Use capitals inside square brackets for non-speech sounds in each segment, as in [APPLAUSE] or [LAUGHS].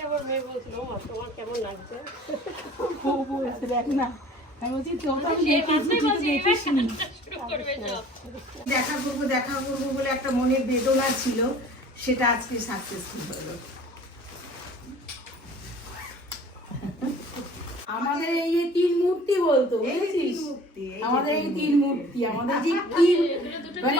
আগে আমার মেয়ে বলছিল মা তোমার কেমন লাগছে? ও বলছে দেখ না। আমি বলছি তো আমি দেখিস করবে সব। দেখা করব দেখা করব বলে একটা মনের বেদনা ছিল সেটা আজকে সাকসেসফুল হলো। আমাদের এই যে তিন মূর্তি বলতো বুঝেছিস? আমাদের এই তিন তিন মূর্তি। আমাদের [LAUGHS] যে কি মানে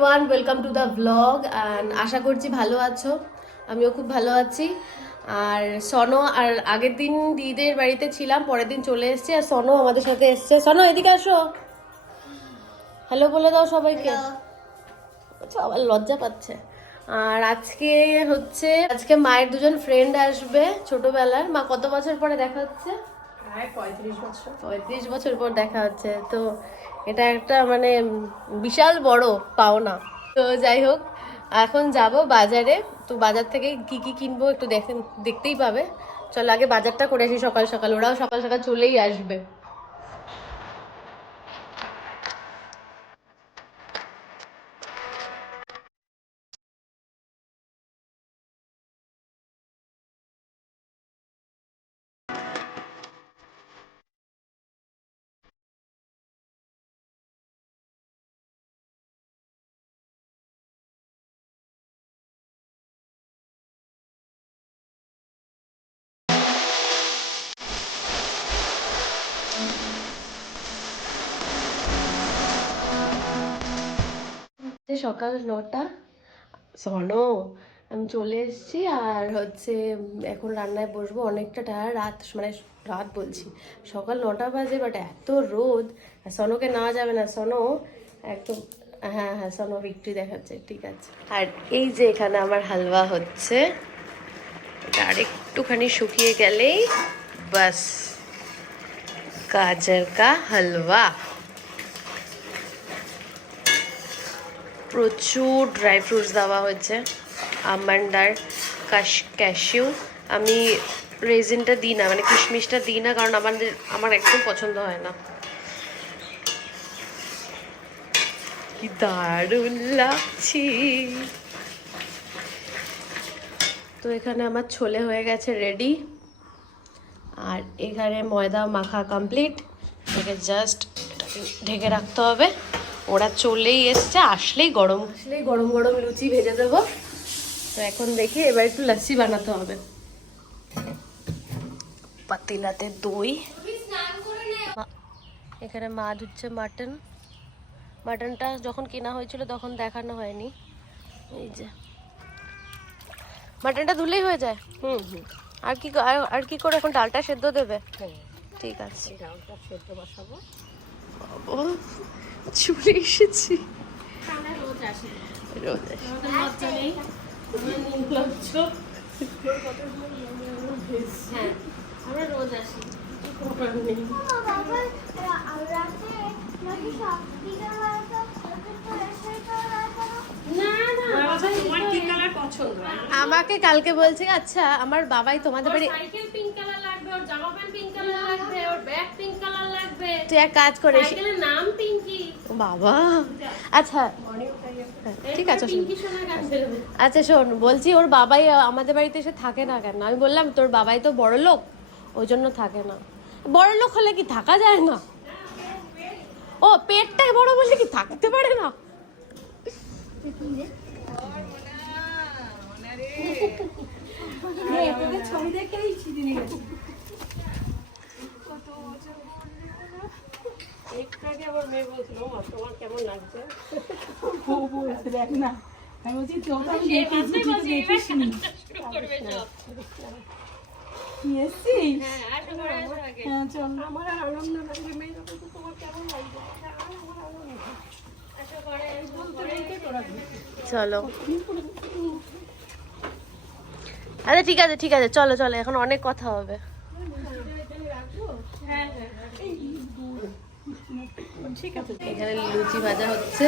everyone welcome to the blog and আশা করছি ভালো আছো। আমিও খুব ভালো আছি। আর সনো আর আগের দিন দিদিদের বাড়িতে ছিলাম পরের দিন চলে এসেছে আর সনো আমাদের সাথে এসছে। সনো এদিকে আসো। হ্যালো বলে দাও সবাইকে। আচ্ছা আবার লজ্জা পাচ্ছে। আর আজকে হচ্ছে আজকে মায়ের দুজন ফ্রেন্ড আসবে ছোটবেলার। মা কত বছর পরে দেখা হচ্ছে? পঁয়ত্রিশ বছর। পঁয়ত্রিশ বছর পর দেখা হচ্ছে। তো এটা একটা মানে বিশাল বড় পাওনা। তো যাই হোক, এখন যাব বাজারে। তো বাজার থেকে কি কি কিনবো একটু দেখেন, দেখতেই পাবে। চলো আগে বাজারটা করে আসি সকাল সকাল। ওরাও সকাল সকাল চলেই আসবে। হচ্ছে সকাল নটা, শোনো, আমি চলে এসেছি আর হচ্ছে, এখন রান্নায় বসবো অনেকটা টায়ার রাত মানে রাত বলছি, সকাল নটা বাজে বাট এত রোদ, আর সনোকে নেওয়া যাবে না সনো একদম হ্যাঁ হ্যাঁ সনো বিক্রি দেখাচ্ছে, ঠিক আছে। আর এই যে এখানে আমার হালুয়া হচ্ছে আর একটুখানি শুকিয়ে গেলেই, বাস, গাজর কা হালুয়া। প্রচুর ড্রাই ফ্রুটস দেওয়া হয়েছে। আমন্ড আর কাশ ক্যাশিউ আমি রেজিনটা দিই না মানে কিশমিশটা দিই না, কারণ আমাদের আমার একদম পছন্দ হয় না। কি দারুণ লাগছে। তো এখানে আমার ছোলে হয়ে গেছে রেডি আর এখানে ময়দা মাখা কমপ্লিট এটাকে জাস্ট ঢেকে রাখতে হবে। ওরা চলেই এসছে আসলেই গরম। আসলেই গরম গরম লুচি ভেজে দেবো। তো এখন দেখি এবার একটু লাচ্ছি বানাতে হবে। পাতিলাতে দই। মা- এখানে মা ধুচ্ছে মাটন। মাটনটা যখন কেনা হয়েছিল তখন দেখানো হয়নি। এই যে। মাটনটা ধুলেই হয়ে যায়। হুম হুম। আর কি আর- আর কি করে এখন ডালটা সেদ্ধ দেবে? ঠিক আছে। ডালটা সেদ্ধ বসাবো। চলে এসেছি। আমাকে কালকে বলছে আচ্ছা আমার বাবাই তোমাদের বাড়ি সাইকেল পিঙ্ক কালার লাগবে ওর জামা প্যান্ট পিঙ্ক কালার লাগবে ওর ব্যাগ পিঙ্ক কালার লাগবে। তুই এক কাজ করিস। সাইকেলের নাম পিঙ্কি বাবা। আচ্ছা। ঠিক আছে আচ্ছা শোন, বলছি ওর বাবাই আমাদের বাড়িতে এসে থাকে না কেন? আমি বললাম, তোর বাবাই তো বড় লোক, ওই জন্য থাকে না। বড় লোক হলে কি থাকা যায় না? ও, পেটটাই বড় বললে কি থাকতে পারে না? ছবি দেখেই ছিদিনে গেছে। একটু আগে আমার মেয়ে বলছিল মা তোমার কেমন লাগছে? ও বলছে দেখ না। আমি বলছি তো আমি দেখিস নি? হ্যাঁ হ্যাঁ আমার আনন্দ লাগছে মেয়ে তোমার কেমন লাগছে? আমার আনন্দ চলো। আরে ঠিক আছে ঠিক আছে চলো চলো এখন অনেক কথা হবে। এখানে লুচি ভাজা হচ্ছে।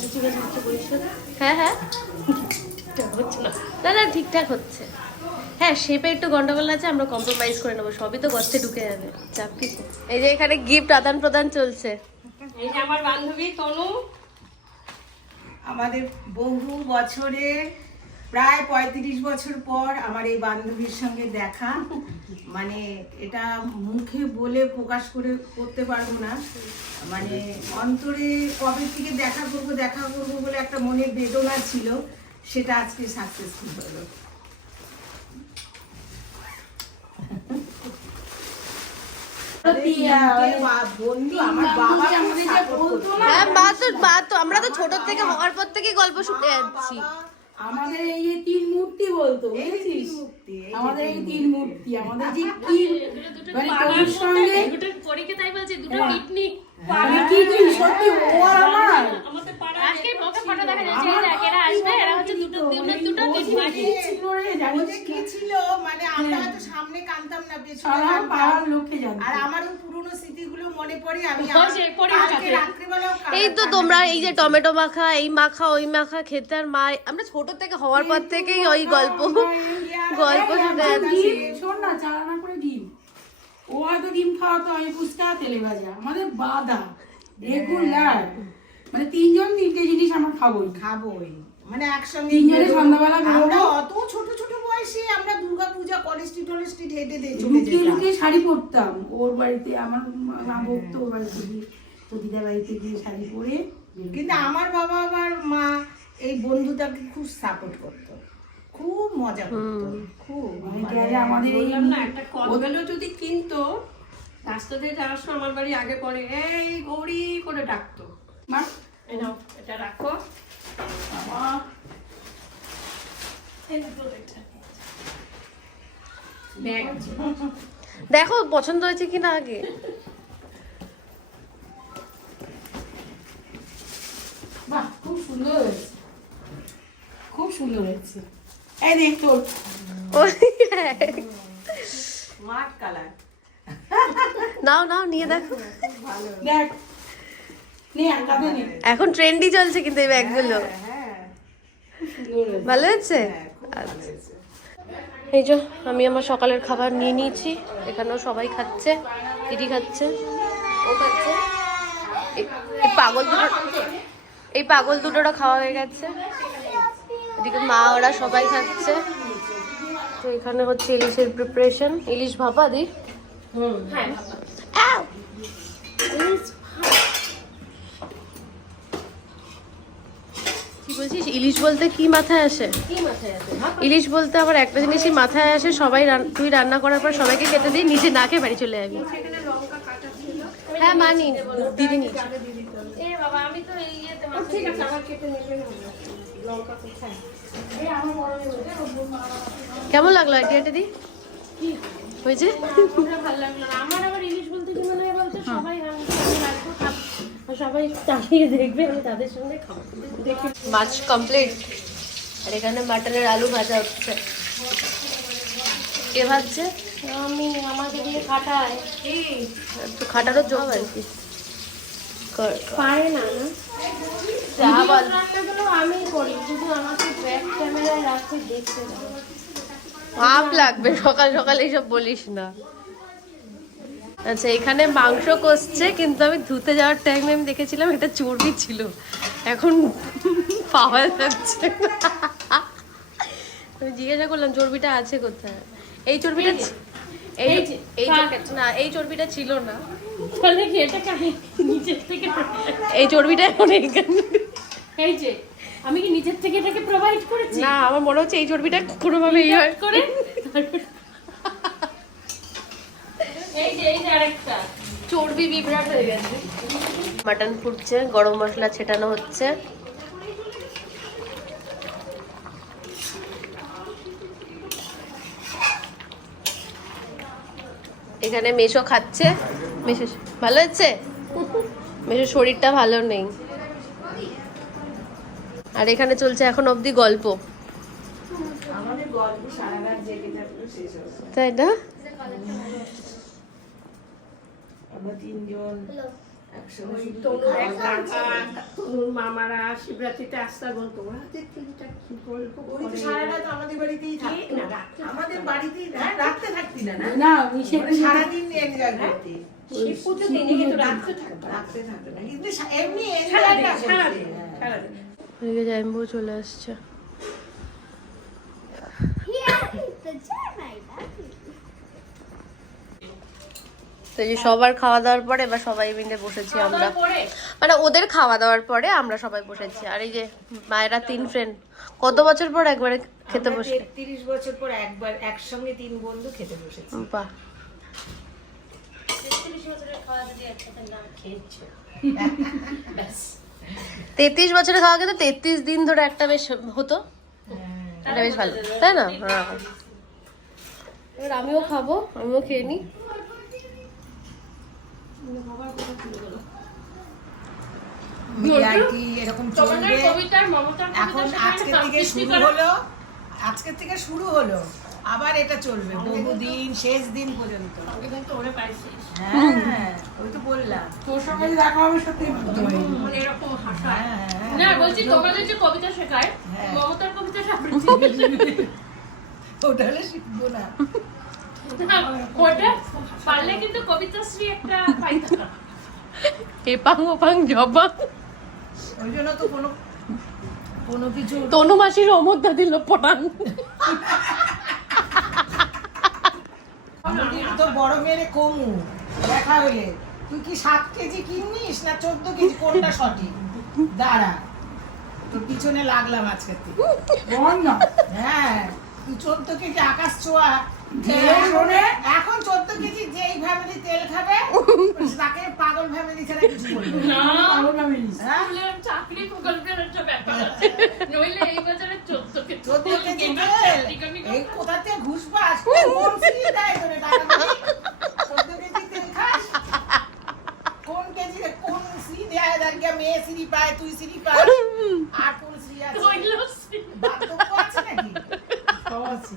লুচি ভাজা হচ্ছে হ্যাঁ হ্যাঁ। ঠিকঠাক হচ্ছে না। না না ঠিকঠাক হচ্ছে। হ্যাঁ শেপে একটু গন্ডগোল আছে আমরা কম্প্রোমাইজ করে নেব। সবই তো গর্তে ঢুকে যাবে। চাপ কিছু এই যে এখানে গিফট আদান প্রদান চলছে। এই যে আমার বান্ধবী তনু। আমাদের বহু বছরে প্রায় পঁয়ত্রিশ বছর পর আমার এই বান্ধবীর সঙ্গে দেখা। মানে এটা মুখে বলে প্রকাশ করে করতে পারব না। মানে অন্তরে কবে থেকে দেখা করব দেখা করব বলে একটা মনের বেদনা ছিল সেটা আজকে সাকসেসফুল হলো। বা- বন্ধু আমার বাবা আমাদের যে বলতো না? হ্যাঁ আমরা তো ছোট থেকে হওয়ার পর থেকে গল্প শুনতে যাচ্ছি। আমাদের এই যে তিন মূর্তি বলতো বুঝেছিস? আমাদের এই তিন মূর্তি। আমাদের যে কি মানে কবির সঙ্গে পরীকে তাই বলছে দুটো পিকনিক। কি কি সত্যি ও আমার? আমাদের পাড়া আজকে ফটো দেখা যাচ্ছে এই দেখ এরা আসবে এরা হচ্ছে দুটো দুটো দুটো পিকনিক ছিল রে? জানিস কি ছিল? মানে আমরা হয়তো সামনে কানতাম না পেছনে পাড়ার লোকে জানতো আর আমারও পুরনো স্মৃতিগুলো মনে পড়ে আমি বসে, আমার- কালকে থাকে। এই তো তোমরা এই যে টমেটো মাখা এই মাখা ওই মাখা খেতে আর মা আমরা ছোট থেকে হওয়ার পর থেকেই ওই গল্প। গল্প শুনে শোন না চালানা করে ডিম। ও হয়তো ডিম খাওয়াতো আমি ফুচকা তেলে ভাজা। আমাদের বাদা রেগুলার মানে তিনজন তিনটে জিনিস আমরা খাবোই। খাবোই। মানে একসঙ্গে সন্ধ্যাবেলা আমরা অত ছোট ছোট বয়সে আমরা দুর্গা পূজা কলেস্ট্রিট টলেস্ট্রিট হেঁটে দিয়ে চলে লুকিয়ে যেতাম। শাড়ি পরতাম। ওর বাড়িতে আমার মা- মা ওর বাড়িতে গিয়ে প্রতিটা বাড়িতে গিয়ে শাড়ি পরে কিন্তু আমার বাবা আবার মা এই বন্ধুটাকে খুব সাপোর্ট করতো। খুব মজা করতো। খুব মানে আমাদের বললাম না একটা কদবেলও যদি কিনতো রাস্তা দিয়ে যাওয়ার সময় আমার বাড়ি আগে পরে এই গৌরী করে ডাকতো। মা? এটা রাখো। দেখো পছন্দ হয়েছে কিনা আগে? বাহ খুব সুন্দর হয়েছে। খুব সুন্দর হয়েছে। এই দেখ তোর। স্মার্ট কালার নাও নাও নিয়ে দেখো। দেখ। এখন ট্রেন্ডই চলছে কিন্তু এই ব্যাগগুলো। হ্যাঁ হয়েছে? ভালো হচ্ছে আচ্ছা। এই যে আমি আমার সকালের খাবার নিয়ে নিয়েছি। এখানেও সবাই খাচ্ছে দিদি খাচ্ছে ও খাচ্ছে। এই- পাগল দুটো এই পাগল দুটোটা খাওয়া হয়ে গেছে। এদিকে মা ওরা সবাই খাচ্ছে। তো এখানে হচ্ছে ইলিশের প্রিপারেশন ইলিশ ভাপা দি? আউ! ইলিশ বলতে কি মাথায় আসে? ইলিশ বলতে আমার একটা জিনিসই মাথায় আসে সবাই তুই রান্না করার পর সবাইকে খেতে দিই নিজে না খেয়ে বাড়ি চলে যাবি। হ্যাঁ মানি দিদি নিচ্ছি নেবে কেমন লাগল আইডিয়াটা দি হয়েছে? ভালো লাগল আমার আবার ইলিশ বলতে কি মনে হয় বলতে? সবাই আমি আমি রাখব খাব আর সবাই তাকিয়ে দেখবে আমি তাদের সঙ্গে খাব। মাছ কমপ্লিট আর এখানে মাটনের আলু ভাজা হচ্ছে। কে ভাজছে? আমি আমাকে দিয়ে খাটায়। তো খাটারও জব আর কি। পারে না না? যা বল। আমি করি শুধু আমাকে ব্যাক ক্যামেরায় রাখতে দেখতে পাপ লাগবে সকাল সকাল এইসব বলিস না। আচ্ছা এখানে মাংস কষছে কিন্তু আমি ধুতে যাওয়ার টাইমে আমি দেখেছিলাম এটা চর্বি ছিল। এখন পাওয়া যাচ্ছে আমি জিজ্ঞাসা করলাম চর্বিটা আছে কোথায়? এই চর্বিটা এই না এই চর্বিটা ছিল না। কি এটা নিচের থেকে এই চর্বিটা এখন এখানে। এই যে আমি কি নিচের থেকে এটাকে প্রোভাইড করেছি? না আমার মনে হচ্ছে এই চর্বিটা কোনোভাবে এই হয় করে এই যে এই যে আরেকটা চর্বি বিভ্রাট হয়ে গেছে। মাটন ফুটছে গরম মশলা ছেটানো হচ্ছে। এখানে মেশো খাচ্ছে। মেশো ভালো হচ্ছে মেশোর শরীরটা ভালো নেই। আর এখানে চলছে এখন অবধি গল্প। তাই না? আমরা তিনজন একসঙ্গে শুধু তনুর এক খাওয়া কাকা দাওয়া তনুর মামারা শিবরাত্রিতে আসতে বলতো ওরা তিনটা কি গল্প ওই তো করে। সারা রাত আমাদের বাড়িতেই থাকতো। আমাদের বাড়িতেই হ্যাঁ রাখতে থাকতি না না? না মিশে মানে সারাদিন এনজয় করতি। শিব পুজো দিনে কিন্তু রাত্রে থাকতো রাখতে থাকতো না। কিন্তু এমনি এনজয়টা সারাদিন হ্যাঁ। সারাদিন। এদিকে চলে আসছে। তো এই যে সবার খাওয়া দাওয়ার পরে এবার সবাই মিলে বসেছি আমরা। মানে ওদের খাওয়া দাওয়ার পরে আমরা সবাই বসেছি। আর এই যে মায়েরা তিন ফ্রেন্ড কত বছর পর একবারে খেতে বসে 33 বছর পর একবার একসঙ্গে তিন বন্ধু খেতে বসেছি। বাহ। তেত্রিশ বছরের খাওয়া যদি একসাথে না খেয়েছো? ব্যাস। তেত্রিশ বছরে খাওয়া কিন্তু তেত্রিশ দিন ধরে একটা বেশ হতো। এটা বেশ ভালো। তাই না? হ্যাঁ। এবার আমিও খাব আমিও খেয়ে নিই। মিলাইটি এরকম চলবে। এখন আজকে থেকে শুরু হলো আজকে থেকে শুরু হলো আবার এটা চলবে বহুদিন শেষ দিন পর্যন্ত। হ্যাঁ ওই তো বললাম। তোর সঙ্গে দেখা হবে সত্যি মানে এরকম হাসায় হ্যাঁ, না বলছি তোমাদের যে কবিতা শেখায় হ্যাঁ। মমতার কবিতা [LAUGHS] ওটা হলে শিখব না। ওটা পারলে কিন্তু কবিতাশ্রী একটা পাইতাম। এপাং ওপাং জবাং ওই জন্য তো কোনো কোনো কিছু তনু মাসির অমরদা দিল পটান তো বড় মেয়েরে কমু দেখা হইলে। তুই কি সাত কেজি কিনিস না চোদ্দ কেজি? কোনটা সঠিক? দাঁড়া তোর পিছনে লাগলাম আজকে থেকে না। হ্যাঁ তুই চোদ্দ কেজি আকাশ ছোঁয়া? এখন চোদ্দ কেজি যেই ফ্যামিলি তেল খাবে তাকে পাগল ফ্যামিলি ছাড়া কিছু বলবে না। পাগল ফ্যামিলি হ্যাঁ? চাকরি প্রকল্পের একটা ব্যাপার আছে। নইলে এই বাজারে চোদ্দ কেজি চোদ্দ কেজি তেল। এই কোথা থেকে ঘুষ পাস? কোন সিঁড়ি দেয় তোরে টাকা চোদ্দ কেজি তেল খাস? কোন কেজি কোন দেয়? দেখ মেয়ে সিঁড়ি পায় তুই সিঁড়ি পাস। আর কোন সিঁড়ি আছে ওইগুলো বার্ধক্য আছে নাকি সব আছে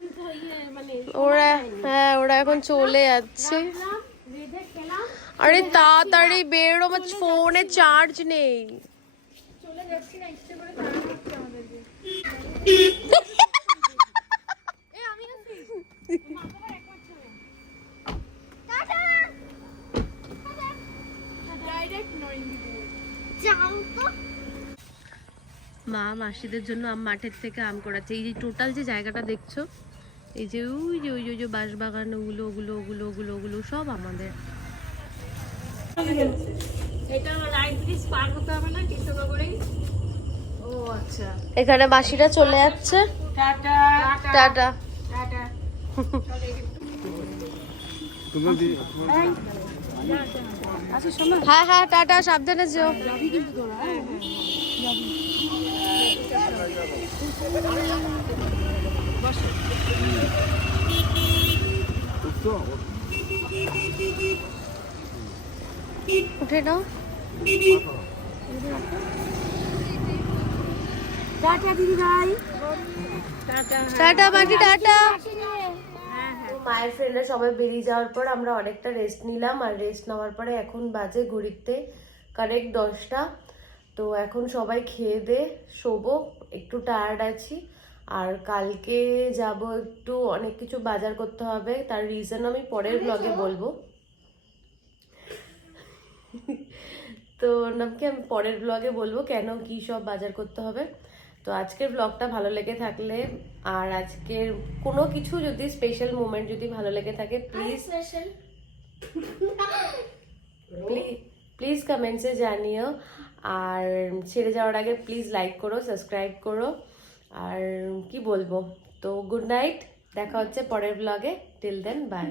কিন্তু ইয়ে মানে ওরা হ্যাঁ ওরা এখন চলে যাচ্ছে। আরে তাড়াতাড়ি বেরো আমার ফোনে চার্জ নেই। [LAUGHS] মা মাসিদের জন্য আম মাঠের থেকে আম করাচ্ছে। এই যে টোটাল যে জায়গাটা দেখছ এই যে ওই যে ওই যে ওই যে বাঁশবাগান ওগুলো ওগুলো ওগুলো ওগুলো ওগুলো সব আমাদের। এটা লাইট ব্রিজ পার হতে হবে না কৃষ্ণনগরেই। ও আচ্ছা। এখানে মাসিরা চলে যাচ্ছে। টাটা। টাটা। টাটা। হ্যাঁ। হ্যাঁ টাটা সাবধানে যেও। উঠে নাও। টাটা দিদি ভাই। টাটা। বাটি টাটা। মায়ের ফ্রেন্ডরা সবাই বেরিয়ে যাওয়ার পর আমরা অনেকটা রেস্ট নিলাম আর রেস্ট নেওয়ার পরে এখন বাজে ঘড়িতে কারেক্ট দশটা। তো এখন সবাই খেয়ে দে শোবো একটু টায়ার্ড আছি। আর কালকে যাব একটু অনেক কিছু বাজার করতে হবে তার রিজন আমি পরের ব্লগে বলব। তো নামকে আমি পরের ব্লগে বলব কেন কি সব বাজার করতে হবে। তো আজকের ব্লগটা ভালো লেগে থাকলে আর আজকের কোনো কিছু যদি স্পেশাল মোমেন্ট যদি ভালো লেগে থাকে প্লিজ প্লিজ কমেন্টসে জানিও। আর ছেড়ে যাওয়ার আগে প্লিজ লাইক করো সাবস্ক্রাইব করো। আর কি বলব? তো গুড নাইট দেখা হচ্ছে পরের ব্লগে টিল দেন বাই